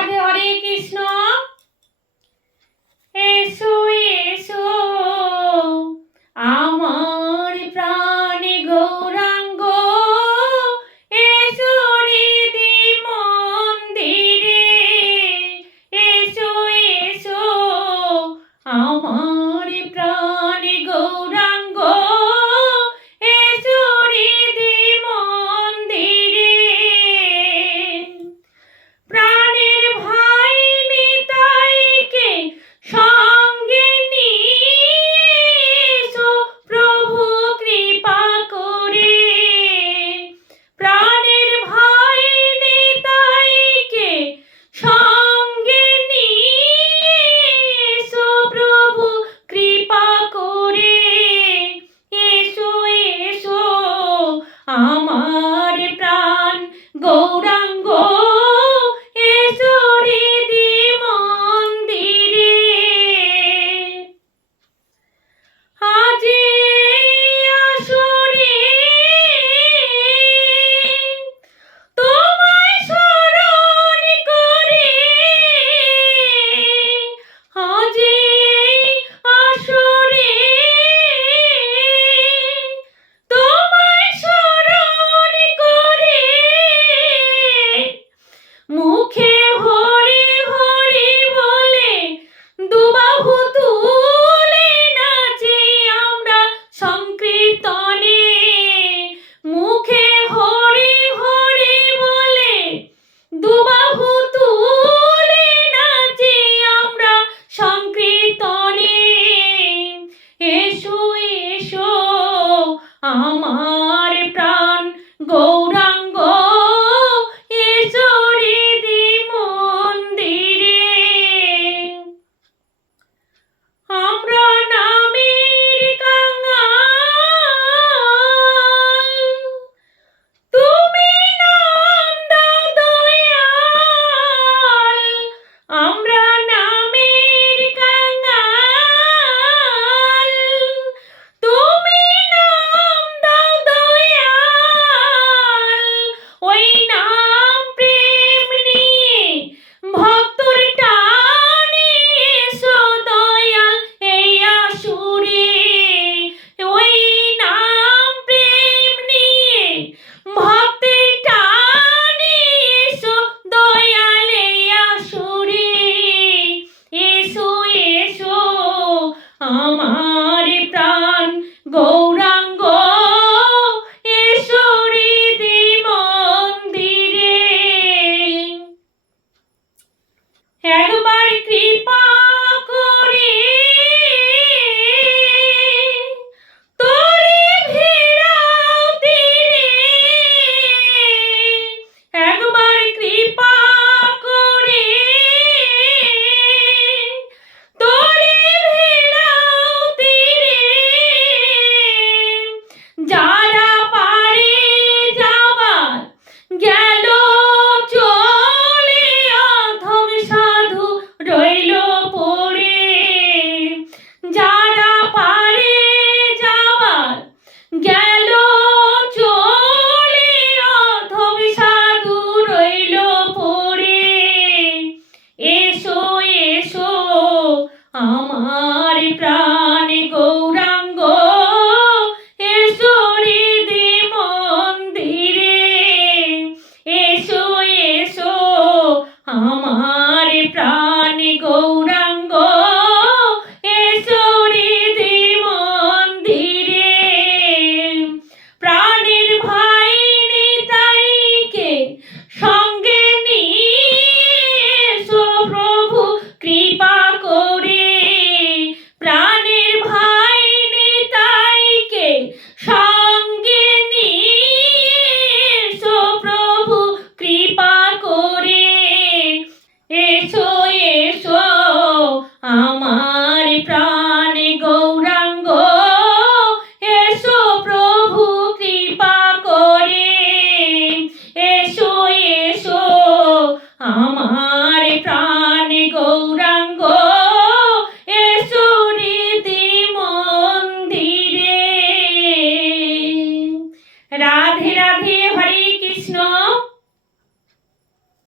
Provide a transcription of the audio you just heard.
রাধে হরে কৃষ্ণ। এসো এসো আমার আমার